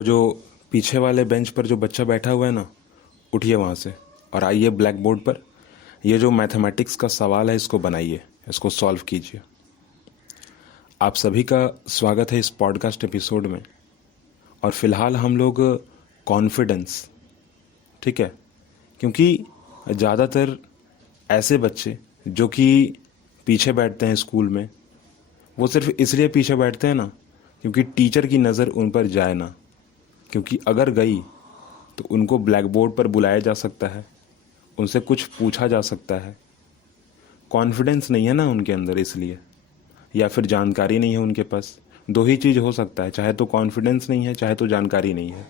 जो पीछे वाले बेंच पर जो बच्चा बैठा हुआ है ना, उठिए वहाँ से और आइए ब्लैक बोर्ड पर। ये जो मैथमेटिक्स का सवाल है इसको बनाइए, इसको सॉल्व कीजिए। आप सभी का स्वागत है इस पॉडकास्ट एपिसोड में। और फिलहाल हम लोग कॉन्फिडेंस, ठीक है, क्योंकि ज़्यादातर ऐसे बच्चे जो कि पीछे बैठते हैं स्कूल में, वो सिर्फ इसलिए पीछे बैठते हैं ना क्योंकि टीचर की नज़र उन पर जाए ना, क्योंकि अगर गई तो उनको ब्लैक बोर्ड पर बुलाया जा सकता है, उनसे कुछ पूछा जा सकता है। कॉन्फिडेंस नहीं है ना उनके अंदर, इसलिए, या फिर जानकारी नहीं है उनके पास। दो ही चीज़ हो सकता है, चाहे तो कॉन्फिडेंस नहीं है, चाहे तो जानकारी नहीं है।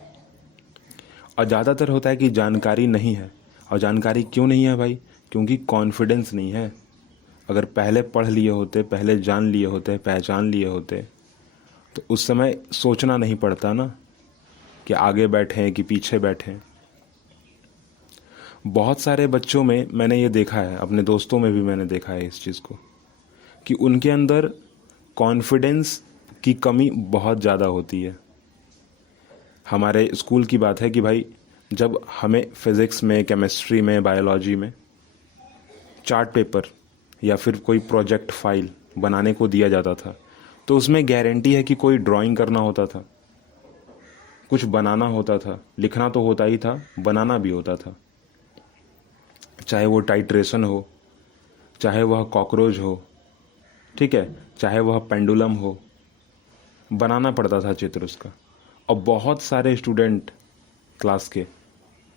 और ज़्यादातर होता है कि जानकारी नहीं है। और जानकारी क्यों नहीं है भाई? क्योंकि कॉन्फिडेंस नहीं है। अगर पहले पढ़ लिए होते, पहले जान लिए होते, पहचान लिए होते, तो उस समय सोचना नहीं पड़ता ना कि आगे बैठें कि पीछे बैठें। बहुत सारे बच्चों में मैंने ये देखा है, अपने दोस्तों में भी मैंने देखा है इस चीज़ को, कि उनके अंदर कॉन्फिडेंस की कमी बहुत ज़्यादा होती है। हमारे स्कूल की बात है कि भाई, जब हमें फिज़िक्स में, केमिस्ट्री में, बायोलॉजी में चार्ट पेपर या फिर कोई प्रोजेक्ट फाइल बनाने को दिया जाता था, तो उसमें गारंटी है कि कोई ड्राइंग करना होता था, कुछ बनाना होता था। लिखना तो होता ही था, बनाना भी होता था। चाहे वो टाइट्रेशन हो, चाहे वह कॉकरोच हो, ठीक है, चाहे वह पेंडुलम हो, बनाना पड़ता था चित्र उसका। और बहुत सारे स्टूडेंट क्लास के,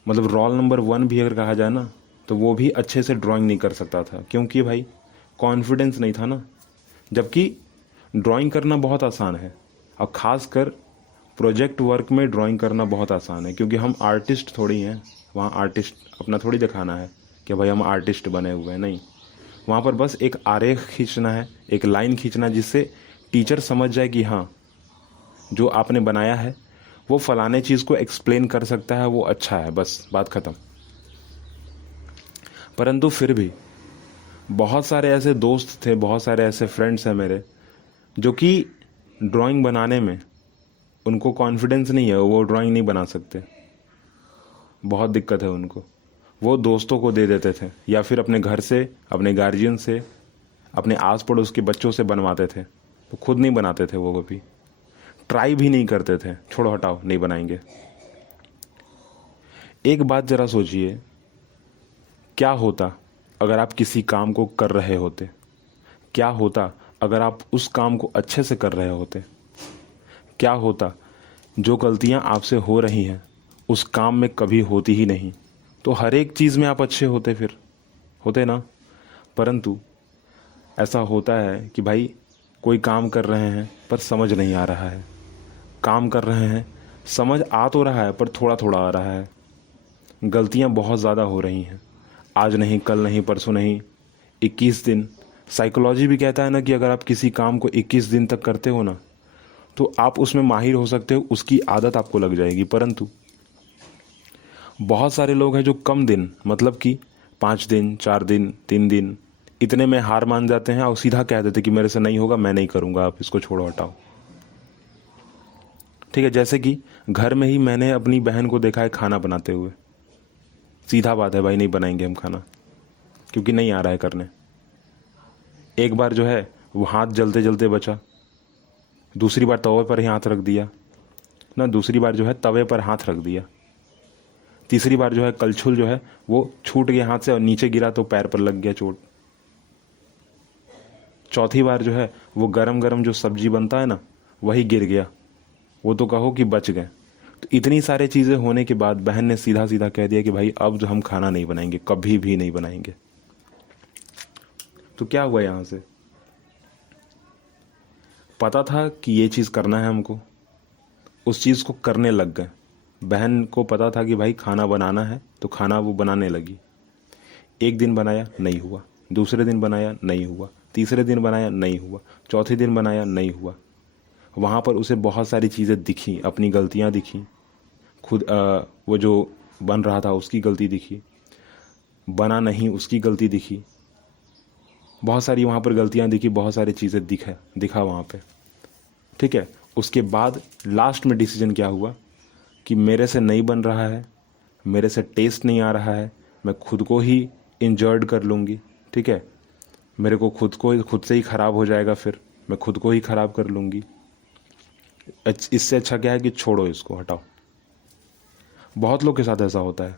मतलब रोल नंबर 1 भी अगर कहा जाए ना, तो वो भी अच्छे से ड्राइंग नहीं कर सकता था, क्योंकि भाई कॉन्फिडेंस नहीं था ना। जबकि ड्राइंग करना बहुत आसान है, और ख़ासकर प्रोजेक्ट वर्क में ड्राइंग करना बहुत आसान है, क्योंकि हम आर्टिस्ट थोड़ी हैं। वहाँ आर्टिस्ट अपना थोड़ी दिखाना है कि भाई हम आर्टिस्ट बने हुए हैं, नहीं। वहाँ पर बस एक आरेख खींचना है, एक लाइन खींचना, जिससे टीचर समझ जाए कि हाँ, जो आपने बनाया है वो फलाने चीज़ को एक्सप्लेन कर सकता है, वो अच्छा है, बस बात ख़त्म। परंतु फिर भी बहुत सारे ऐसे दोस्त थे, बहुत सारे ऐसे फ्रेंड्स हैं मेरे, जो कि ड्राइंग बनाने में उनको कॉन्फिडेंस नहीं है, वो ड्राइंग नहीं बना सकते, बहुत दिक्कत है उनको। वो दोस्तों को दे देते थे, या फिर अपने घर से, अपने गार्जियन से, अपने आस पड़ोस के बच्चों से बनवाते थे। तो खुद नहीं बनाते थे, वो कभी ट्राई भी नहीं करते थे, छोड़ो हटाओ नहीं बनाएंगे। एक बात ज़रा सोचिए, क्या होता अगर आप किसी काम को कर रहे होते? क्या होता अगर आप उस काम को अच्छे से कर रहे होते? क्या होता जो गलतियां आपसे हो रही हैं उस काम में कभी होती ही नहीं? तो हर एक चीज़ में आप अच्छे होते, फिर होते ना। परंतु ऐसा होता है कि भाई, कोई काम कर रहे हैं पर समझ नहीं आ रहा है, काम कर रहे हैं, समझ आ तो रहा है पर थोड़ा थोड़ा आ रहा है, गलतियां बहुत ज़्यादा हो रही हैं। आज नहीं, कल नहीं, परसों नहीं, 21 दिन। साइकोलॉजी भी कहता है ना कि अगर आप किसी काम को 21 दिन तक करते हो ना, तो आप उसमें माहिर हो सकते हो, उसकी आदत आपको लग जाएगी। परंतु बहुत सारे लोग हैं जो कम दिन, मतलब कि 5 दिन, 4 दिन, 3 दिन, इतने में हार मान जाते हैं और सीधा कह देते कि मेरे से नहीं होगा, मैं नहीं करूँगा, आप इसको छोड़ो हटाओ। ठीक है, जैसे कि घर में ही मैंने अपनी बहन को देखा है खाना बनाते हुए। सीधा बात है भाई, नहीं बनाएंगे हम खाना, क्योंकि नहीं आ रहा है करने। एक बार जो है वो हाथ जलते जलते बचा, दूसरी बार तवे पर ही हाथ रख दिया ना, दूसरी बार जो है तवे पर हाथ रख दिया, तीसरी बार जो है कलछुल जो है वो छूट गया हाथ से और नीचे गिरा तो पैर पर लग गया चोट। चौथी बार जो है वो गरम गरम जो सब्जी बनता है ना, वही गिर गया, वो तो कहो कि बच गए। तो इतनी सारी चीज़ें होने के बाद बहन ने सीधा सीधा कह दिया कि भाई अब जो हम खाना नहीं बनाएंगे, कभी भी नहीं बनाएंगे। तो क्या हुआ यहाँ से? पता था कि ये चीज़ करना है हमको, उस चीज़ को करने लग गए। बहन को पता था कि भाई खाना बनाना है, तो खाना वो बनाने लगी। एक दिन बनाया, नहीं हुआ, दूसरे दिन बनाया, नहीं हुआ, तीसरे दिन बनाया, नहीं हुआ, चौथे दिन बनाया, नहीं हुआ। वहाँ पर उसे बहुत सारी चीज़ें दिखी, अपनी गलतियाँ दिखी, खुद वो जो बन रहा था उसकी गलती दिखी, बना नहीं उसकी गलती दिखी, बहुत सारी वहाँ पर गलतियाँ दिखी, बहुत सारी चीज़ें दिखा वहाँ पे। ठीक है, उसके बाद लास्ट में डिसीजन क्या हुआ कि मेरे से नहीं बन रहा है, मेरे से टेस्ट नहीं आ रहा है, मैं खुद को ही इंजर्ड कर लूँगी, ठीक है, मेरे को खुद से ही ख़राब हो जाएगा, फिर मैं खुद को ही ख़राब कर लूँगी। इससे अच्छा क्या है कि छोड़ो, इसको हटाओ। बहुत लोग के साथ ऐसा होता है,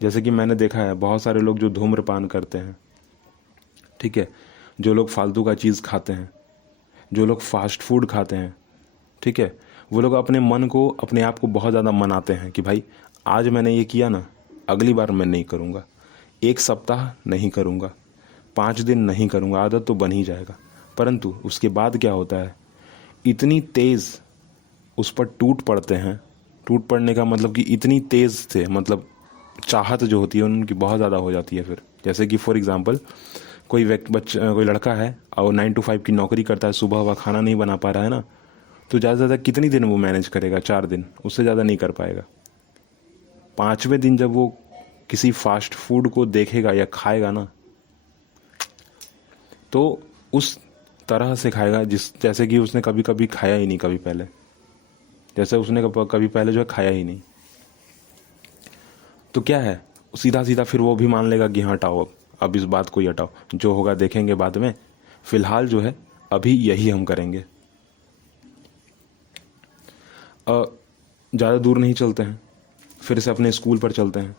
जैसे कि मैंने देखा है बहुत सारे लोग जो धूम्रपान करते हैं, ठीक है, जो लोग फालतू का चीज़ खाते हैं, जो लोग फास्ट फूड खाते हैं, ठीक है, वो लोग अपने मन को, अपने आप को बहुत ज़्यादा मनाते हैं कि भाई आज मैंने ये किया ना, अगली बार मैं नहीं करूँगा, एक सप्ताह नहीं करूँगा, 5 दिन नहीं करूँगा, आदत तो बन ही जाएगा। परंतु उसके बाद क्या होता है, इतनी तेज़ उस पर टूट पड़ते हैं। टूट पड़ने का मतलब कि इतनी तेज़ से, मतलब चाहत जो होती है उनकी बहुत ज़्यादा हो जाती है फिर। जैसे कि फॉर एग्जांपल कोई कोई लड़का है और 9 to 5 की नौकरी करता है, सुबह वह खाना नहीं बना पा रहा है ना, तो ज़्यादा से ज़्यादा कितनी दिन वो मैनेज करेगा? 4 दिन, उससे ज़्यादा नहीं कर पाएगा। 5वें दिन जब वो किसी फास्ट फूड को देखेगा या खाएगा ना, तो उस तरह से खाएगा जैसे कि उसने कभी कभी खाया ही नहीं, कभी पहले, जैसे उसने कभी पहले जो है खाया ही नहीं। तो क्या है, सीधा सीधा फिर वो भी मान लेगा कि हाँ हटाओ, अब इस बात को ही हटाओ, जो होगा देखेंगे बाद में, फिलहाल जो है अभी यही हम करेंगे। ज़्यादा दूर नहीं चलते हैं, फिर से अपने स्कूल पर चलते हैं।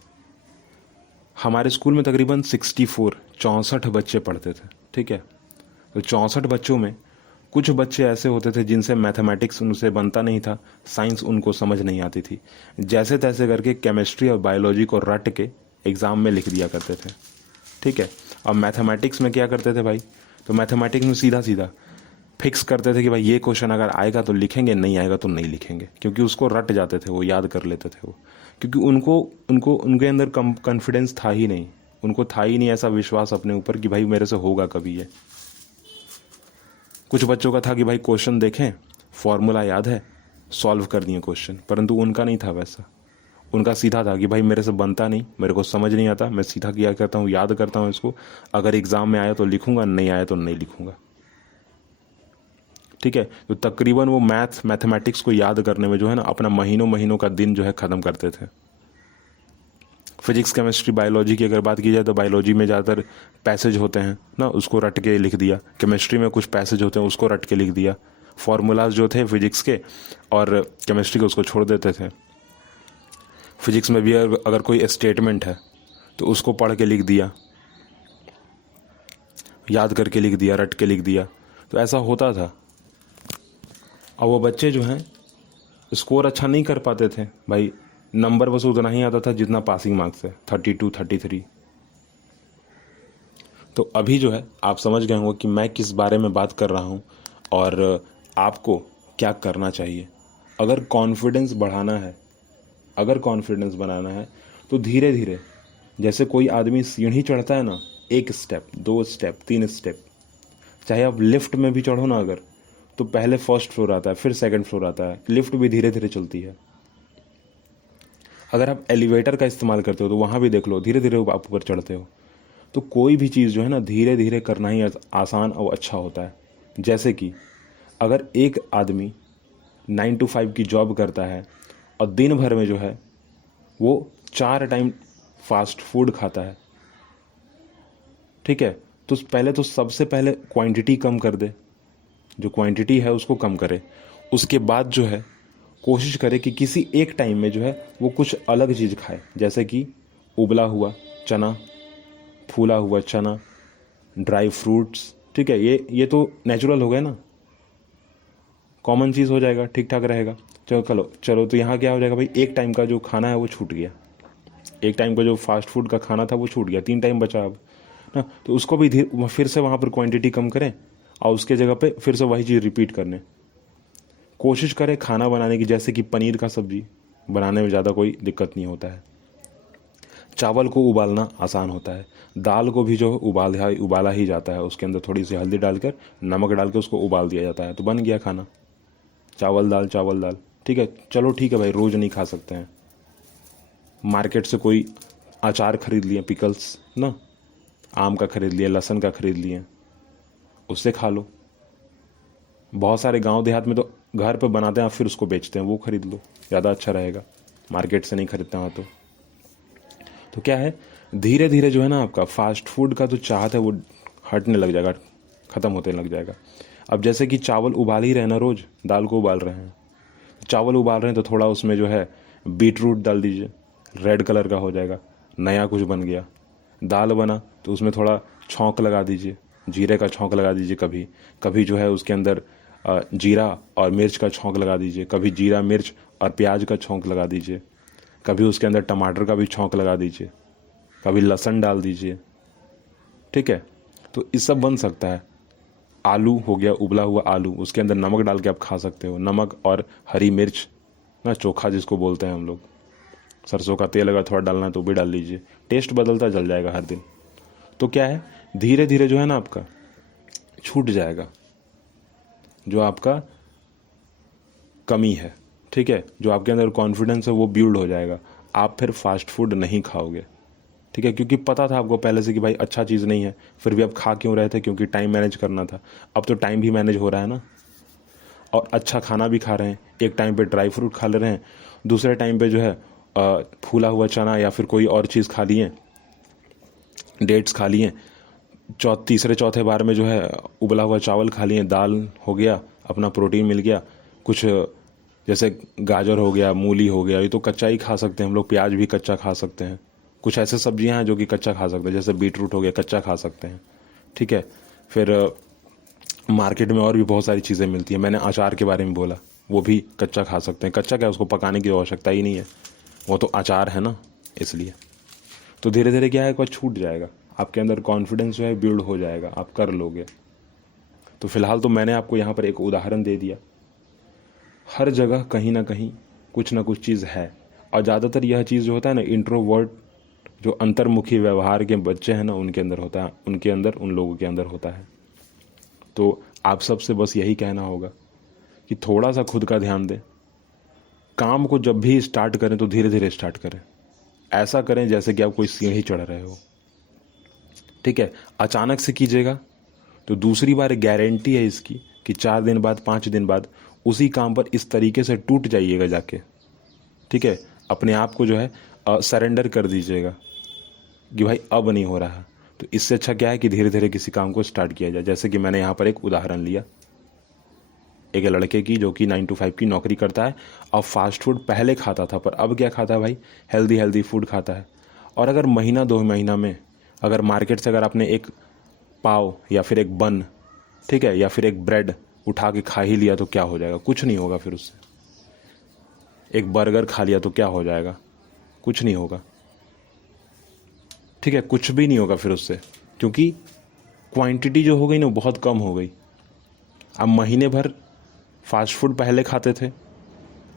हमारे स्कूल में तकरीबन 64 बच्चे पढ़ते थे, ठीक है। तो 64 बच्चों में कुछ बच्चे ऐसे होते थे जिनसे मैथमेटिक्स उनसे बनता नहीं था, साइंस उनको समझ नहीं आती थी, जैसे तैसे करके केमिस्ट्री और बायोलॉजी को रट के एग्ज़ाम में लिख दिया करते थे, ठीक है। अब मैथमेटिक्स में क्या करते थे भाई, तो मैथमेटिक्स में सीधा सीधा फिक्स करते थे कि भाई ये क्वेश्चन अगर आएगा तो लिखेंगे, नहीं आएगा तो नहीं लिखेंगे, क्योंकि उसको रट जाते थे, वो याद कर लेते थे वो, क्योंकि उनको उनको उनके अंदर कॉन्फिडेंस था ही नहीं, उनको था ही नहीं ऐसा विश्वास अपने ऊपर कि भाई मेरे से होगा कभी ये। कुछ बच्चों का था कि भाई क्वेश्चन देखें, फॉर्मूला याद है, सॉल्व कर दिए क्वेश्चन, परंतु उनका नहीं था वैसा। उनका सीधा था कि भाई मेरे से बनता नहीं, मेरे को समझ नहीं आता, मैं सीधा किया करता हूँ, याद करता हूँ इसको, अगर एग्ज़ाम में आया तो लिखूंगा, नहीं आया तो नहीं लिखूंगा, ठीक है। तो तकरीबन वो मैथमेटिक्स को याद करने में जो है ना अपना महीनों महीनों का दिन जो है ख़त्म करते थे। फिजिक्स केमिस्ट्री बायोलॉजी की अगर बात की जाए तो बायोलॉजी में ज़्यादातर पैसेज होते हैं ना, उसको रट के लिख दिया। केमिस्ट्री में कुछ पैसेज होते हैं, उसको रट के लिख दिया। फार्मूलाज जो थे फिजिक्स के और केमिस्ट्री के उसको छोड़ देते थे। फिजिक्स में भी अगर कोई स्टेटमेंट है तो उसको पढ़ के लिख दिया, याद करके लिख दिया, रट के लिख दिया। तो ऐसा होता था। और वो बच्चे जो हैं स्कोर अच्छा नहीं कर पाते थे भाई, नंबर बस उतना ही आता था जितना पासिंग मार्क्स है, 32 33। तो अभी जो है आप समझ गए होंगे कि मैं किस बारे में बात कर रहा हूँ और आपको क्या करना चाहिए। अगर कॉन्फिडेंस बढ़ाना है, अगर कॉन्फिडेंस बनाना है तो धीरे धीरे, जैसे कोई आदमी सीढ़ी चढ़ता है ना, 1 स्टेप 2 स्टेप 3 स्टेप, चाहे आप लिफ्ट में भी चढ़ो ना अगर, तो पहले फर्स्ट फ्लोर आता है, फिर सेकंड फ्लोर आता है, लिफ्ट भी धीरे धीरे चलती है। अगर आप एलिवेटर का इस्तेमाल करते हो तो वहाँ भी देख लो, धीरे धीरे आप ऊपर चढ़ते हो। तो कोई भी चीज़ जो है ना धीरे धीरे करना ही आसान और अच्छा होता है। जैसे कि अगर एक आदमी 9 to 5 की जॉब करता है और दिन भर में जो है वो 4 टाइम फास्ट फूड खाता है, ठीक है, तो पहले तो सबसे पहले क्वांटिटी कम कर दे, जो क्वांटिटी है उसको कम करे। उसके बाद जो है कोशिश करे कि किसी एक टाइम में जो है वो कुछ अलग चीज़ खाए, जैसे कि उबला हुआ चना, फूला हुआ चना, ड्राई फ्रूट्स, ठीक है। ये तो नेचुरल हो गया ना, कॉमन चीज़ हो जाएगा, ठीक ठाक रहेगा। चलो चलो, तो यहाँ क्या हो जाएगा भाई, एक टाइम का जो खाना है वो छूट गया, एक टाइम का जो फास्ट फूड का खाना था वो छूट गया, 3 टाइम बचा अब ना। तो उसको भी फिर से वहाँ पर क्वांटिटी कम करें और उसके जगह पे फिर से वही चीज़ रिपीट करने कोशिश करें खाना बनाने की। जैसे कि पनीर का सब्जी बनाने में ज़्यादा कोई दिक्कत नहीं होता है, चावल को उबालना आसान होता है, दाल को भी जो उबाला ही जाता है, उसके अंदर थोड़ी सी हल्दी डालकर नमक डाल के उसको उबाल दिया जाता है, तो बन गया खाना, चावल दाल, ठीक है। चलो ठीक है भाई, रोज़ नहीं खा सकते हैं, मार्केट से कोई अचार खरीद लिए, पिकल्स ना, आम का खरीद लिया, लहसुन का खरीद लिए, उससे खा लो। बहुत सारे गांव देहात में तो घर पे बनाते हैं फिर उसको बेचते हैं, वो खरीद लो, ज़्यादा अच्छा रहेगा। मार्केट से नहीं खरीदते हो तो क्या है, धीरे धीरे जो है ना आपका फास्ट फूड का जो चाहत है वो हटने लग जाएगा, ख़त्म होने लग जाएगा। अब जैसे कि चावल उबाल ही रहे हैं ना, रोज़ दाल को उबाल रहे हैं, चावल उबाल रहे हैं तो थोड़ा उसमें जो है बीट रूट डाल दीजिए, रेड कलर का हो जाएगा, नया कुछ बन गया। दाल बना तो उसमें थोड़ा छौंक लगा दीजिए, जीरे का छौंक लगा दीजिए, कभी कभी जो है उसके अंदर जीरा और मिर्च का छौंक लगा दीजिए, कभी जीरा मिर्च और प्याज का छौंक लगा दीजिए, कभी उसके अंदर टमाटर का भी छौंक लगा दीजिए, कभी लहसुन डाल दीजिए। ठीक है, तो ये सब बन सकता है। आलू हो गया, उबला हुआ आलू, उसके अंदर नमक डाल के आप खा सकते हो, नमक और हरी मिर्च ना, चोखा जिसको बोलते हैं हम लोग, सरसों का तेल अगर थोड़ा डालना है तो भी डाल लीजिए, टेस्ट बदलता चल जाएगा हर दिन। तो क्या है, धीरे धीरे जो है ना आपका छूट जाएगा जो आपका कमी है। ठीक है, जो आपके अंदर कॉन्फिडेंस है वो बिल्ड हो जाएगा, आप फिर फास्ट फूड नहीं खाओगे। ठीक है, क्योंकि पता था आपको पहले से कि भाई अच्छा चीज़ नहीं है, फिर भी आप खा क्यों रहे थे, क्योंकि टाइम मैनेज करना था। अब तो टाइम भी मैनेज हो रहा है ना, और अच्छा खाना भी खा रहे हैं। एक टाइम पे ड्राई फ्रूट खा ले रहे हैं, दूसरे टाइम पे जो है फूला हुआ चना या फिर कोई और चीज़ खा लिए, डेट्स खा लिए, तीसरे चौथे बार में जो है उबला हुआ चावल खा लिए, दाल हो गया, अपना प्रोटीन मिल गया। कुछ जैसे गाजर हो गया, मूली हो गया, ये तो कच्चा ही खा सकते हैं हम लोग, प्याज भी कच्चा खा सकते हैं। कुछ ऐसे सब्जियां हैं जो कि कच्चा खा सकते हैं, जैसे बीट रूट हो गया, कच्चा खा सकते हैं। ठीक है, फिर मार्केट में और भी बहुत सारी चीज़ें मिलती हैं। मैंने अचार के बारे में बोला, वो भी कच्चा खा सकते हैं। कच्चा क्या, उसको पकाने की आवश्यकता ही नहीं है, वो तो अचार है ना, इसलिए। तो धीरे धीरे क्या है, एक बार छूट जाएगा, आपके अंदर कॉन्फिडेंस जो है बिल्ड हो जाएगा, आप कर लोगे। तो फिलहाल तो मैंने आपको यहाँ पर एक उदाहरण दे दिया। हर जगह कहीं ना कहीं कुछ ना कुछ चीज़ है, और ज़्यादातर यह चीज़ जो होता है ना, इंट्रोवर्ट जो अंतर्मुखी व्यवहार के बच्चे हैं ना, उनके अंदर होता है, उनके अंदर, उन लोगों के अंदर होता है। तो आप सबसे बस यही कहना होगा कि थोड़ा सा खुद का ध्यान दें, काम को जब भी स्टार्ट करें तो धीरे धीरे स्टार्ट करें, ऐसा करें जैसे कि आप कोई सीढ़ी चढ़ रहे हो। ठीक है, अचानक से कीजिएगा तो दूसरी बार गारंटी है इसकी कि 4 दिन बाद, 5 दिन बाद उसी काम पर इस तरीके से टूट जाइएगा जाके। ठीक है, अपने आप को जो है सरेंडर कर दीजिएगा कि भाई अब नहीं हो रहा है। तो इससे अच्छा क्या है कि धीरे धीरे किसी काम को स्टार्ट किया जाए। जैसे कि मैंने यहाँ पर एक उदाहरण लिया, एक लड़के की जो कि 9 to 5 की नौकरी करता है, और फास्ट फूड पहले खाता था, पर अब क्या खाता है भाई, हेल्दी फूड खाता है। और अगर महीना 2 महीना में अगर मार्केट से अगर आपने एक पाव या फिर एक बन, ठीक है, या फिर एक ब्रेड उठा के खा ही लिया तो क्या हो जाएगा, कुछ नहीं होगा। फिर उससे एक बर्गर खा लिया तो क्या हो जाएगा, कुछ नहीं होगा। ठीक है, कुछ भी नहीं होगा फिर उससे, क्योंकि क्वांटिटी जो हो गई ना बहुत कम हो गई। अब महीने भर फास्ट फूड पहले खाते थे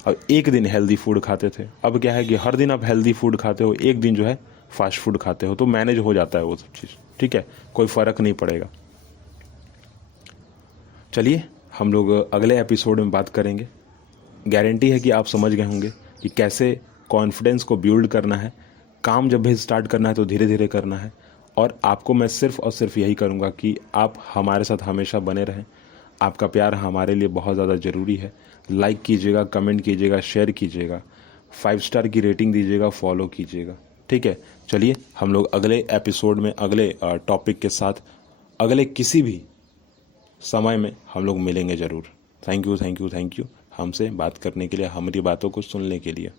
और एक दिन हेल्दी फूड खाते थे, अब क्या है कि हर दिन आप हेल्दी फूड खाते हो, एक दिन जो है फास्ट फूड खाते हो, तो मैनेज हो जाता है वो सब चीज़। ठीक है, कोई फ़र्क नहीं पड़ेगा। चलिए, हम लोग अगले एपिसोड में बात करेंगे। गारंटी है कि आप समझ गए होंगे कि कैसे कॉन्फिडेंस को बिल्ड करना है, काम जब भी स्टार्ट करना है तो धीरे धीरे करना है। और आपको मैं सिर्फ़ और सिर्फ यही करूँगा कि आप हमारे साथ हमेशा बने रहें। आपका प्यार हमारे लिए बहुत ज़्यादा ज़रूरी है। लाइक कीजिएगा, कमेंट कीजिएगा, शेयर कीजिएगा, 5 स्टार की रेटिंग दीजिएगा, फॉलो कीजिएगा। ठीक है, चलिए हम लोग अगले एपिसोड में अगले टॉपिक के साथ अगले किसी भी समय में हम लोग मिलेंगे ज़रूर। थैंक यू हमसे बात करने के लिए, हमारी बातों को सुनने के लिए।